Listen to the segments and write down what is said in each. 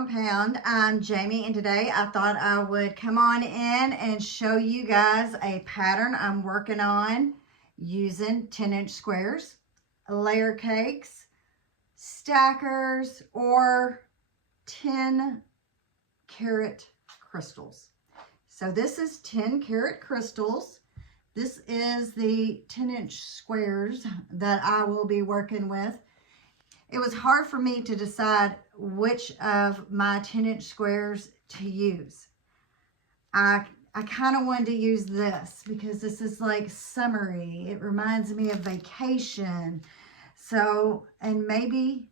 Compound. I'm Jamie, and today I thought I would come on in and show you guys a pattern I'm working on using 10-inch squares, layer cakes, stackers, or 10-carat crystals. So this is 10-carat crystals. This is the 10-inch squares that I will be working with. It was hard for me to decide which of my 10-inch squares to use. I kind of wanted to use this because this is like summery. It reminds me of vacation. So, and maybe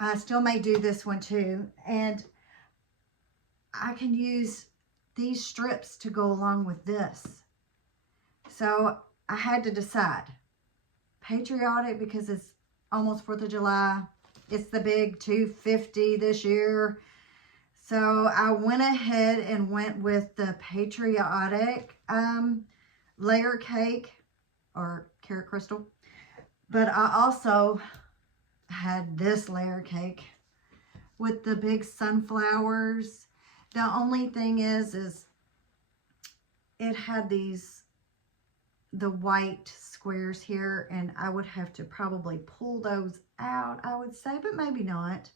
I still may do this one too. And I can use these strips to go along with this. So I had to decide. Patriotic because it's almost 4th of July. It's the big $2.50 this year. So I went ahead and went with the patriotic layer cake or carat crystal. But I also had this layer cake with the big sunflowers. The only thing is it had the white squares here, and I would have to probably pull those out, I would say, but maybe not.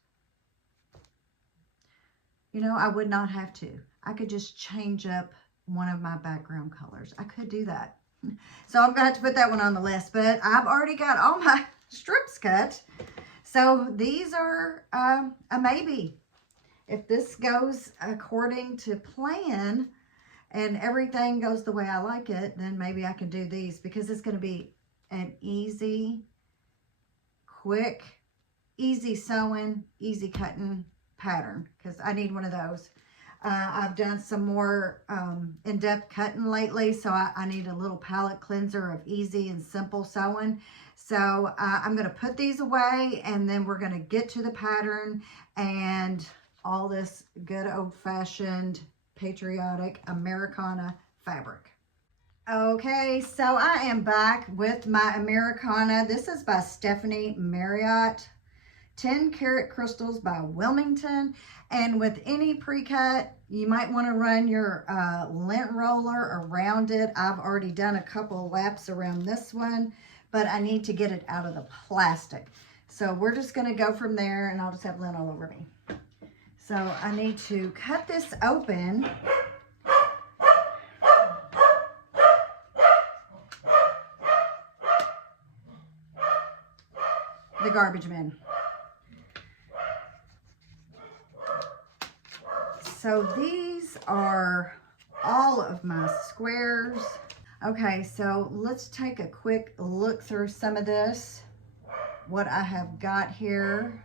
You know, I would not have to. I could just change up one of my background colors. I could do that. So I'm going to have to put that one on the list, but I've already got all my strips cut. So these are a maybe. If this goes according to plan, and everything goes the way I like it, then maybe I can do these because it's going to be an easy, quick, easy sewing, easy cutting pattern because I need one of those. I've done some more in-depth cutting lately, so I need a little palette cleanser of easy and simple sewing. So I'm going to put these away, and then we're going to get to the pattern and all this good old-fashioned patriotic Americana fabric. Okay, so I am back with my Americana. This is by Stephanie Marriott. 10-carat crystals by Wilmington. And with any pre-cut, you might want to run your lint roller around it. I've already done a couple laps around this one, but I need to get it out of the plastic. So we're just going to go from there, and I'll just have lint all over me. So I need to cut this open. The garbage bin. So these are all of my squares. Okay, so let's take a quick look through some of this, what I have got here.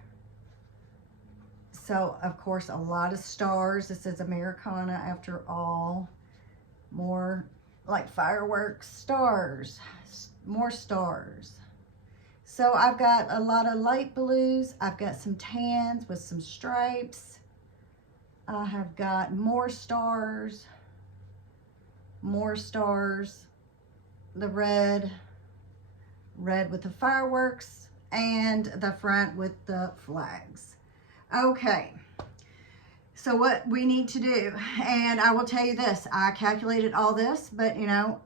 So, of course, a lot of stars. This is Americana after all. More like fireworks, stars, more stars. So I've got a lot of light blues. I've got some tans with some stripes. I have got more stars, the red with the fireworks, and the front with the flags. Okay, so what we need to do, and I will tell you this, I calculated all this, but you know,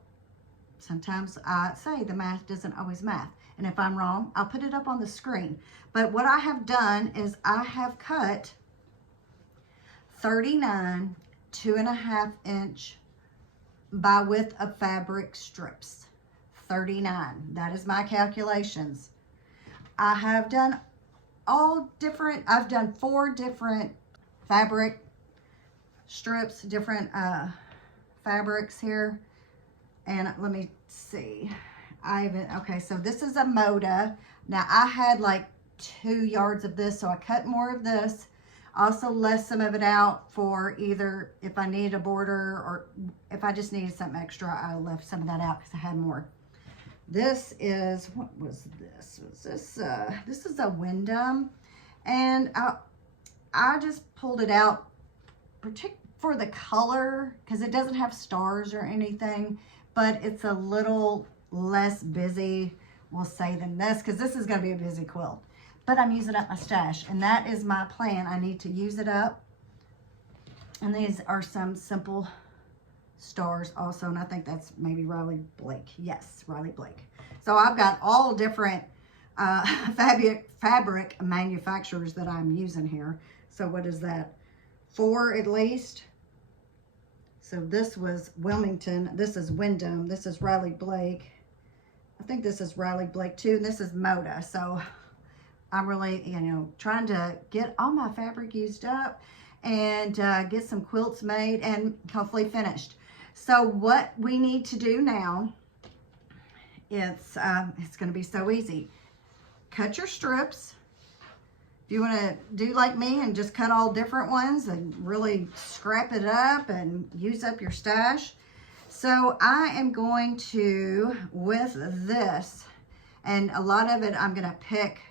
sometimes I say the math doesn't always math, and if I'm wrong, I'll put it up on the screen. But what I have done is I have cut 39 2.5-inch by width of fabric strips. 39, that is my calculations. I have done I've done 4 different fabric strips, different fabrics here. And let me see. Okay, so this is a Moda. Now I had like 2 yards of this, so I cut more of this. Also left some of it out for either if I needed a border or if I just needed something extra, I left some of that out because I had more. This is, what was this? This is a Wyndham, and I just pulled it out for the color because it doesn't have stars or anything, but it's a little less busy, we'll say, than this because this is going to be a busy quilt. but I'm using up my stash, and that is my plan. I need to use it up. And these are some simple stars also, and I think that's maybe Riley Blake. Yes, Riley Blake. So I've got all different fabric manufacturers that I'm using here. So what is that? 4 at least. So this was Wilmington, this is Wyndham, this is Riley Blake. I think this is Riley Blake too, and this is Moda. So I'm really, you know, trying to get all my fabric used up and get some quilts made and hopefully finished. So what we need to do now, it's going to be so easy. Cut your strips. If you want to do like me and just cut all different ones and really scrap it up and use up your stash. So I am going to, with this, and a lot of it I'm going to pick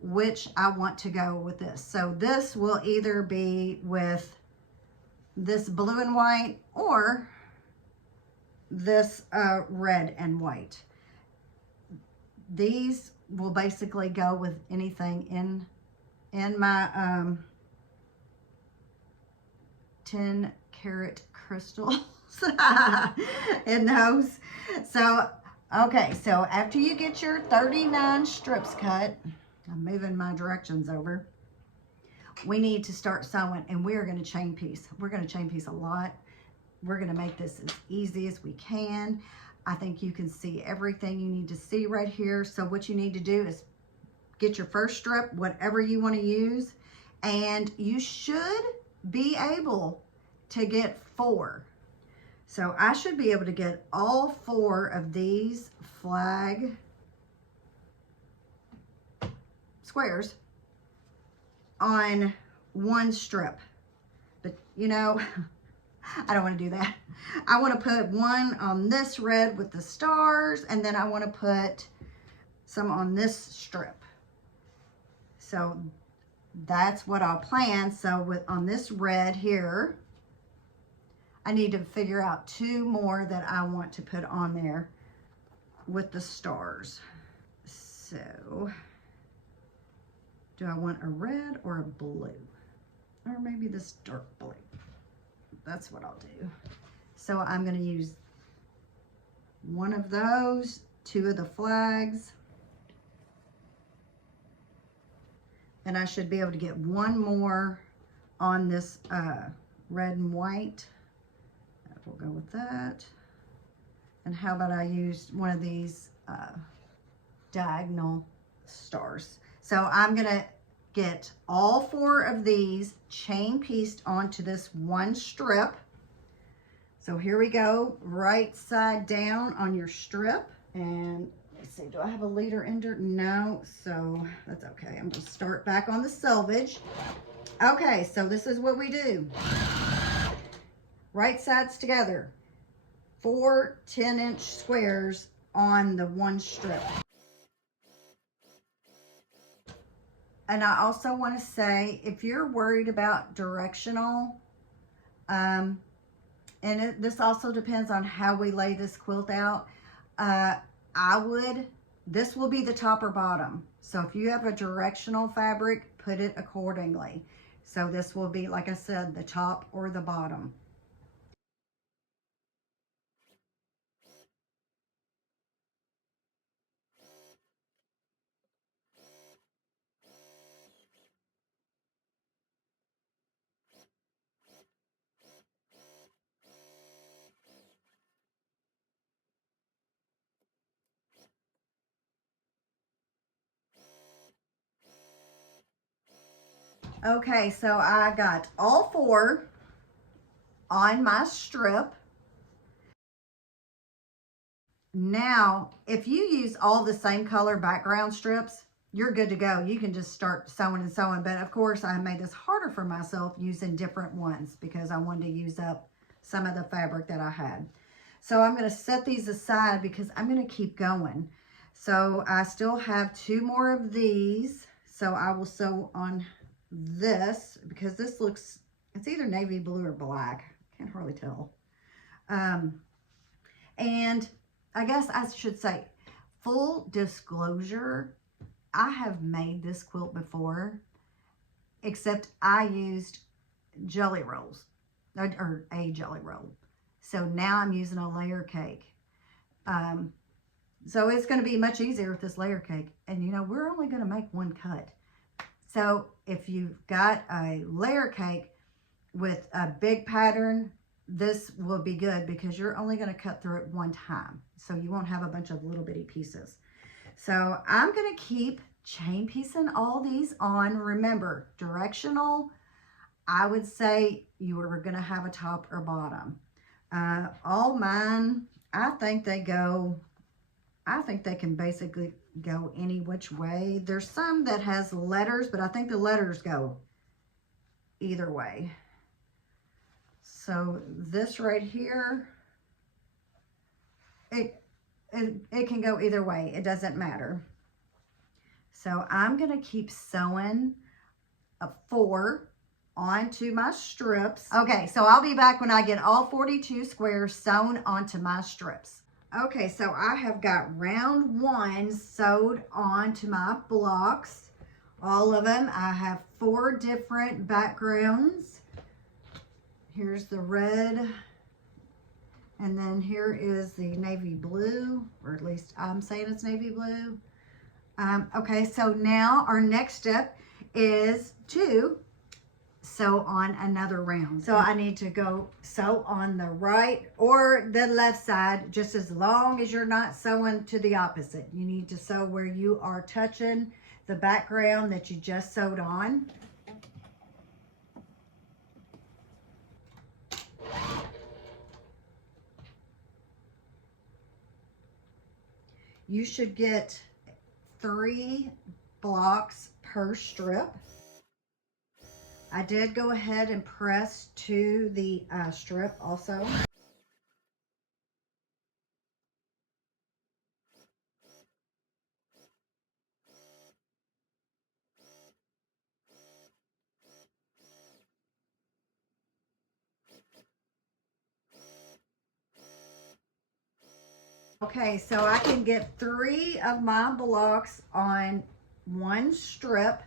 which I want to go with this. So this will either be with this blue and white or this red and white. These will basically go with anything in my 10 karat crystals in those. So okay, so after you get your 39 strips cut, I'm moving my directions over, we need to start sewing, and we're going to chain piece. We're going to chain piece a lot. We're going to make this as easy as we can. I think you can see everything you need to see right here. So what you need to do is get your first strip, whatever you want to use, and you should be able to get 4. So I should be able to get all 4 of these flag squares on one strip. But you know, I don't want to do that. I want to put one on this red with the stars, and then I want to put some on this strip. So that's what I'll plan. So on this red here, I need to figure out 2 more that I want to put on there with the stars. So do I want a red or a blue? Or maybe this dark blue. That's what I'll do. So I'm going to use one of those, 2 of the flags. And I should be able to get 1 more on this red and white. We'll go with that. And how about I use one of these diagonal stars. So I'm going to get all 4 of these chain pieced onto this one strip. So here we go, right side down on your strip. And let's see, do I have a leader ender? No, so that's okay. I'm going to start back on the selvage. Okay, so this is what we do. Right sides together. 4 10-inch squares on the one strip. And I also want to say, if you're worried about directional, this also depends on how we lay this quilt out, this will be the top or bottom. So if you have a directional fabric, put it accordingly. So this will be, like I said, the top or the bottom. Okay, so I got all 4 on my strip. Now, if you use all the same color background strips, you're good to go. You can just start sewing and sewing. But of course, I made this harder for myself using different ones because I wanted to use up some of the fabric that I had. So I'm going to set these aside because I'm going to keep going. So I still have 2 more of these. So I will sew on this because this looks, it's either navy blue or black. Can't hardly tell. And I guess I should say, full disclosure, I have made this quilt before, except I used jelly rolls, or a jelly roll. So now I'm using a layer cake. So it's going to be much easier with this layer cake. And you know, we're only going to make one cut. So if you've got a layer cake with a big pattern, this will be good because you're only going to cut through it one time. So you won't have a bunch of little bitty pieces. So I'm going to keep chain piecing all these on. Remember, directional, I would say you are going to have a top or bottom. All mine, I think they can basically go any which way. There's some that has letters, but I think the letters go either way. So this right here, it can go either way. It doesn't matter. So I'm going to keep sewing a 4 onto my strips. Okay, so I'll be back when I get all 42 squares sewn onto my strips. Okay, so I have got round 1 sewed onto my blocks. All of them. I have 4 different backgrounds. Here's the red, and then here is the navy blue, or at least I'm saying it's navy blue. Okay, so now our next step is to sew on another round. So I need to go sew on the right or the left side, just as long as you're not sewing to the opposite. You need to sew where you are touching the background that you just sewed on. You should get 3 blocks per strip. I did go ahead and press to the strip also. Okay, so I can get 3 of my blocks on 1 strip,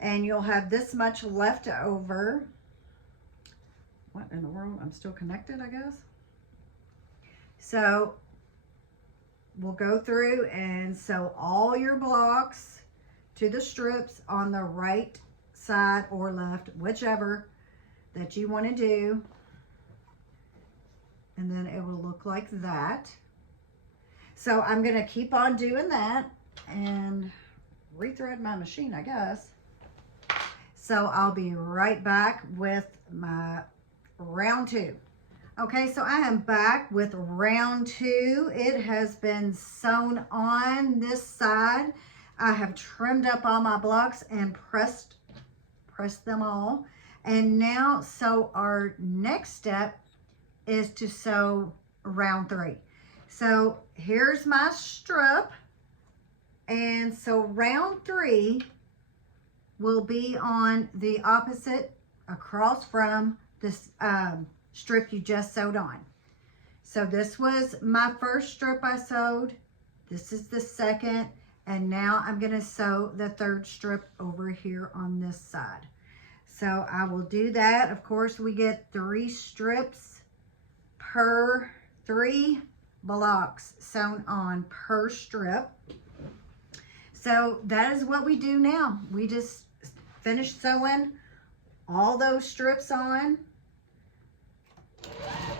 and you'll have this much left over. What in the world? I'm still connected, I guess. So we'll go through and sew all your blocks to the strips on the right side or left, whichever that you want to do. And then it will look like that. So I'm going to keep on doing that and rethread my machine, I guess. So I'll be right back with my round 2. Okay, so I am back with round 2. It has been sewn on this side. I have trimmed up all my blocks and pressed them all. And now, so our next step is to sew round 3. So here's my strip, and so round 3 will be on the opposite across from this strip you just sewed on. So this was my first strip I sewed. This is the second, and now I'm going to sew the 3rd strip over here on this side. So I will do that. Of course, we get 3 strips per 3 blocks sewn on per strip. So that is what we do now. We just finished sewing all those strips on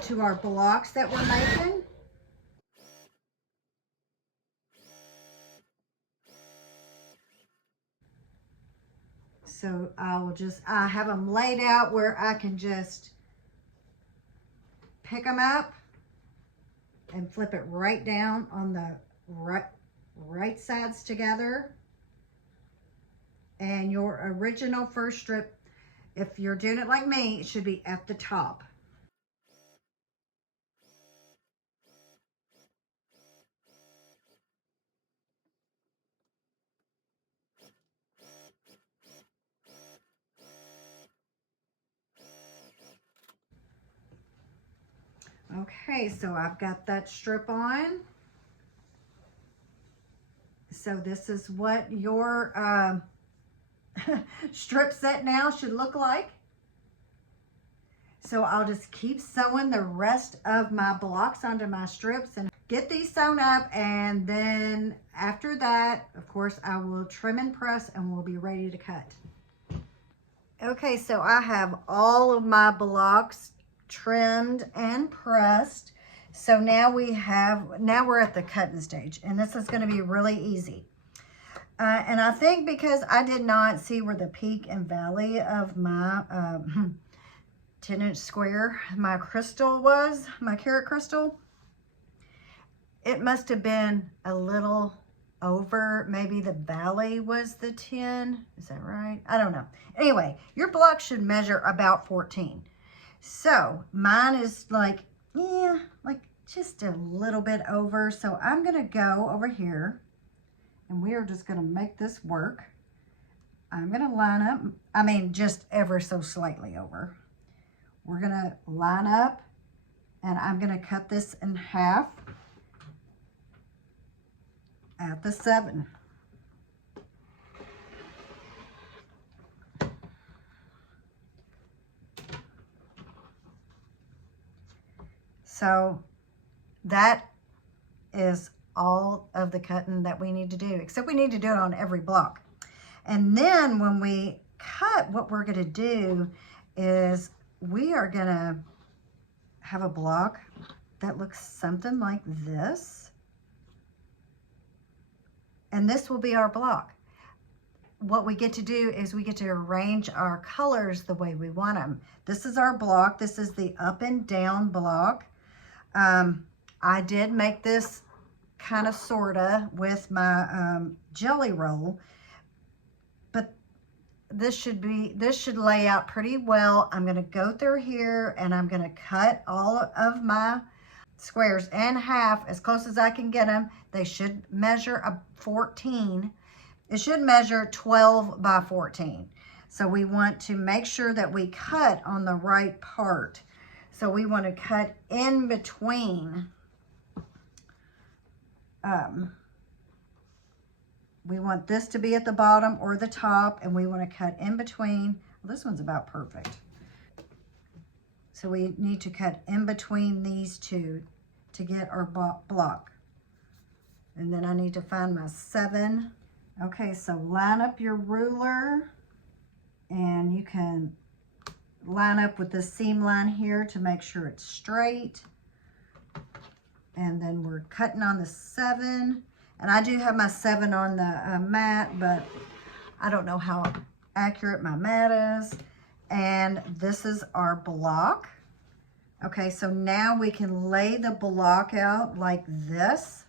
to our blocks that we're making. So I have them laid out where I can just pick them up and flip it right down on the right sides together. And your original first strip, if you're doing it like me, it should be at the top. Okay, so I've got that strip on. So this is what your strip set now should look like. So I'll just keep sewing the rest of my blocks onto my strips and get these sewn up, and then after that, of course, I will trim and press and we'll be ready to cut. Okay, so I have all of my blocks trimmed and pressed. So now we're at the cutting stage, and this is going to be really easy. And I think because I did not see where the peak and valley of my 10-inch square, my crystal was, my carat crystal, it must have been a little over, maybe the valley was the 10, is that right? I don't know. Anyway, your block should measure about 14. So mine is like, yeah, like just a little bit over. So I'm gonna go over here and we are just gonna make this work. I'm gonna line up, I mean, just ever so slightly over. We're gonna line up and I'm gonna cut this in half at the 7. So that is all of the cutting that we need to do, except we need to do it on every block. And then when we cut, what we're gonna do is we are gonna have a block that looks something like this. And this will be our block. What we get to do is we get to arrange our colors the way we want them. This is our block. This is the up and down block. I did make this kind of sorta with my jelly roll, but this should lay out pretty well. I'm gonna go through here and I'm gonna cut all of my squares in half as close as I can get them. They should measure a 14. It should measure 12 by 14. So we want to make sure that we cut on the right part. So we want to cut in between. We want this to be at the bottom or the top, and we want to cut in between. Well, this one's about perfect. So we need to cut in between these two to get our block. And then I need to find my 7. Okay, so line up your ruler, and you can line up with the seam line here to make sure it's straight. And then we're cutting on the 7. And I do have my 7 on the mat, but I don't know how accurate my mat is. And this is our block. Okay, so now we can lay the block out like this.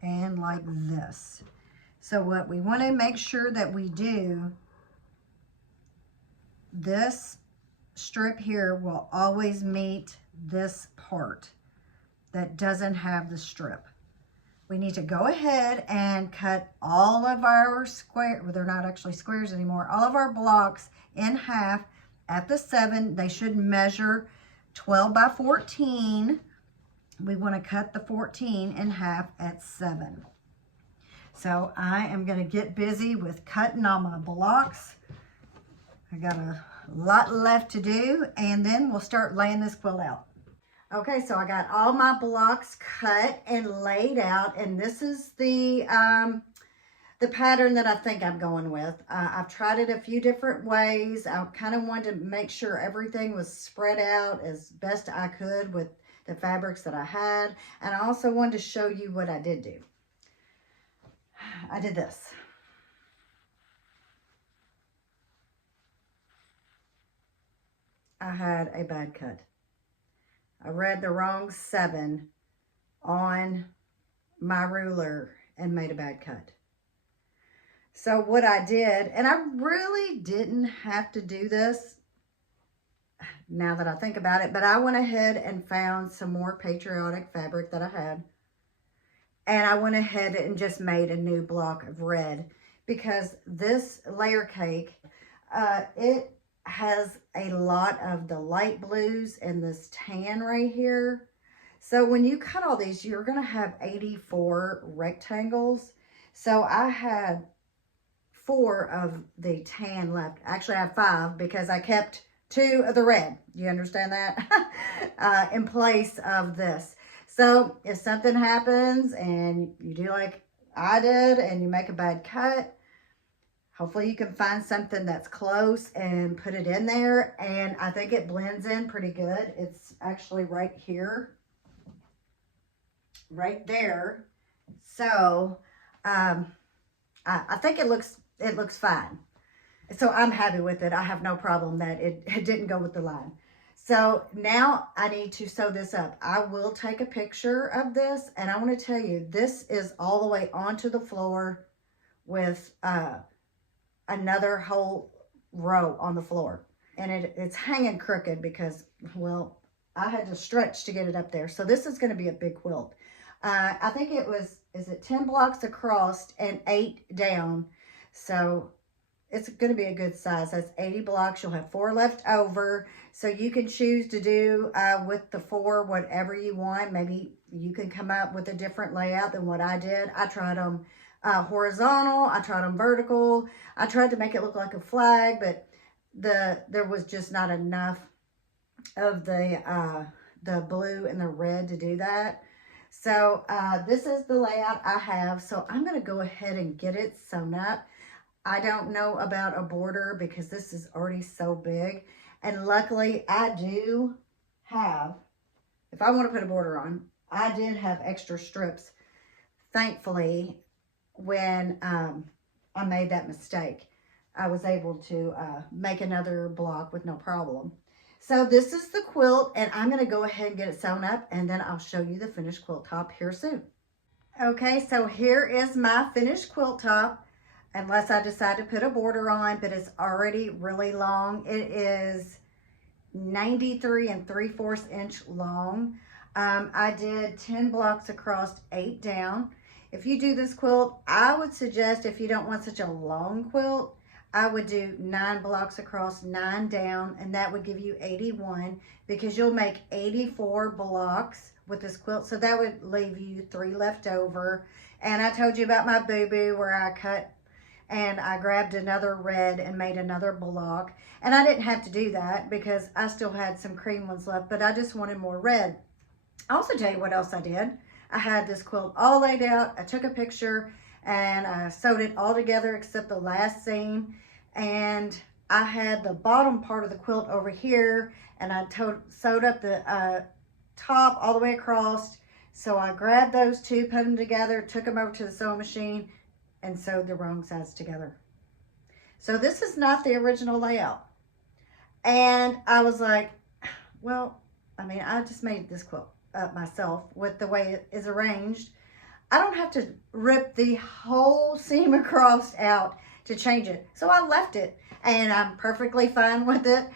And like this. So what we want to make sure that we do, this strip here will always meet this part that doesn't have the strip. We need to go ahead and cut all of our square, well, they're not actually squares anymore, all of our blocks in half at the 7. They should measure 12 by 14. We want to cut the 14 in half at 7. So I am going to get busy with cutting all my blocks. I got a lot left to do, and then we'll start laying this quilt out. Okay, so I got all my blocks cut and laid out, and this is the pattern that I think I'm going with. I've tried it a few different ways. I kind of wanted to make sure everything was spread out as best I could with the fabrics that I had, and I also wanted to show you what I did do. I did this. I had a bad cut. I read the wrong 7 on my ruler and made a bad cut. So what I did, and I really didn't have to do this now that I think about it, but I went ahead and found some more patriotic fabric that I had. And I went ahead and just made a new block of red because this layer cake, it has a lot of the light blues and this tan right here. So when you cut all these, you're going to have 84 rectangles. So I had 4 of the tan left. Actually, I have 5 because I kept 2 of the red. You understand that? In place of this. So if something happens and you do like I did and you make a bad cut, hopefully you can find something that's close and put it in there. And I think it blends in pretty good. It's actually right here. Right there. So I think it looks fine. So I'm happy with it. I have no problem that it didn't go with the line. So now I need to sew this up. I will take a picture of this, and I want to tell you, this is all the way onto the floor with another whole row on the floor. And it's hanging crooked because, well, I had to stretch to get it up there. So this is going to be a big quilt. I think it was, is it 10 blocks across and 8 down? So it's going to be a good size. That's 80 blocks. You'll have 4 left over. So you can choose to do with the 4 whatever you want. Maybe you can come up with a different layout than what I did. I tried them horizontal. I tried them vertical. I tried to make it look like a flag, but there was just not enough of the blue and the red to do that. So this is the layout I have. So I'm going to go ahead and get it sewn up. I don't know about a border because this is already so big. And luckily I do have, if I want to put a border on, I did have extra strips. Thankfully, when I made that mistake, I was able to make another block with no problem. So this is the quilt, and I'm going to go ahead and get it sewn up, and then I'll show you the finished quilt top here soon. Okay, so here is my finished quilt top, unless I decide to put a border on, but it's already really long. It is 93 3/4 inch long. I did 10 blocks across, 8 down. If you do this quilt, I would suggest, if you don't want such a long quilt, I would do 9 blocks across, 9 down, and that would give you 81, because you'll make 84 blocks with this quilt. So that would leave you 3 left over. And I told you about my boo-boo where I cut and I grabbed another red and made another block. And I didn't have to do that because I still had some cream ones left, but I just wanted more red. I'll also tell you what else I did. I had this quilt all laid out. I took a picture and I sewed it all together except the last seam. And I had the bottom part of the quilt over here, and I sewed up the top all the way across. So I grabbed those 2, put them together, took them over to the sewing machine, and sewed the wrong sides together. So this is not the original layout. And I was like, well, I mean, I just made this quilt up myself with the way it is arranged. I don't have to rip the whole seam across out to change it. So I left it, and I'm perfectly fine with it.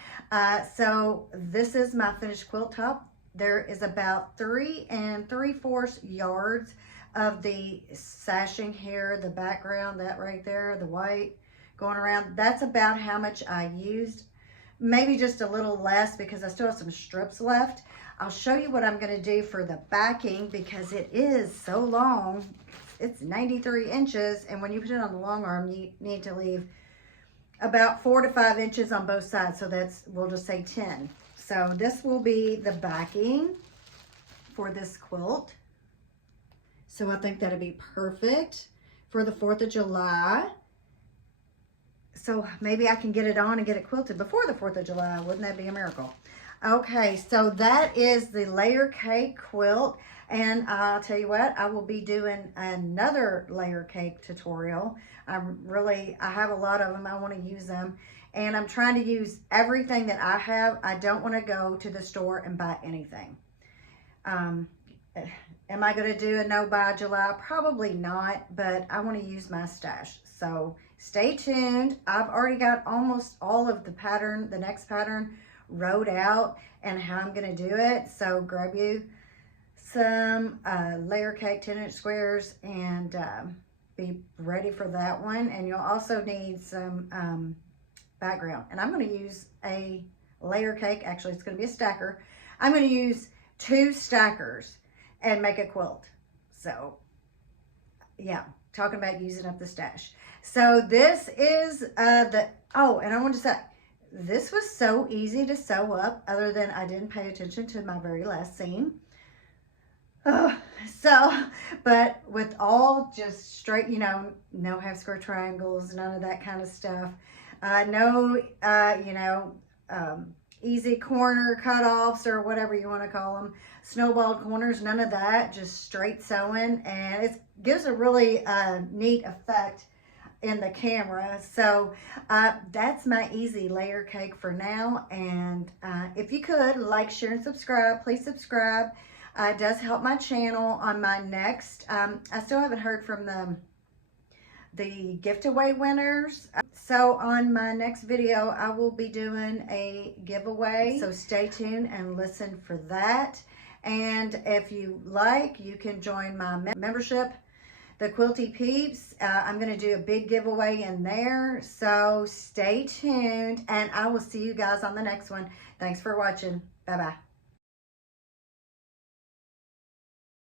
So this is my finished quilt top. There is about 3 3/4 yards of the sashing here, the background, that right there, the white going around. That's about how much I used. Maybe just a little less because I still have some strips left. I'll show you what I'm going to do for the backing because it is so long. It's 93 inches, and when you put it on the long arm, you need to leave about 4 to 5 inches on both sides. So that's, we'll just say 10. So this will be the backing for this quilt. So I think that'll be perfect for the 4th of July. So maybe I can get it on and get it quilted before the 4th of July. Wouldn't that be a miracle? Okay, so that is the layer cake quilt. And I'll tell you what, I will be doing another layer cake tutorial. I have a lot of them. I want to use them. And I'm trying to use everything that I have. I don't want to go to the store and buy anything. Am I going to do a no buy July? Probably not, but I want to use my stash. So stay tuned. I've already got almost all of the pattern, the next pattern, wrote out and how I'm going to do it. So grab you some layer cake 10-inch squares and be ready for that one. And you'll also need some background. And I'm going to use a layer cake. Actually, it's going to be a stacker. I'm going to use 2 stackers and make a quilt. So yeah, talking about using up the stash. So this is oh, and I want to say, this was so easy to sew up, other than I didn't pay attention to my very last seam. But with all just straight, you know, no half square triangles, none of that kind of stuff. No, you know, easy corner cutoffs or whatever you want to call them, snowballed corners, none of that, just straight sewing, and it gives a really neat effect in the camera. So that's my easy layer cake for now. And if you could like, share, and subscribe, please subscribe. It does help my channel. On my next, I still haven't heard from the giveaway winners. So on my next video, I will be doing a giveaway. So stay tuned and listen for that. And if you like, you can join my membership, the Quilty Peeps. I'm going to do a big giveaway in there. So stay tuned, and I will see you guys on the next one. Thanks for watching. Bye-bye.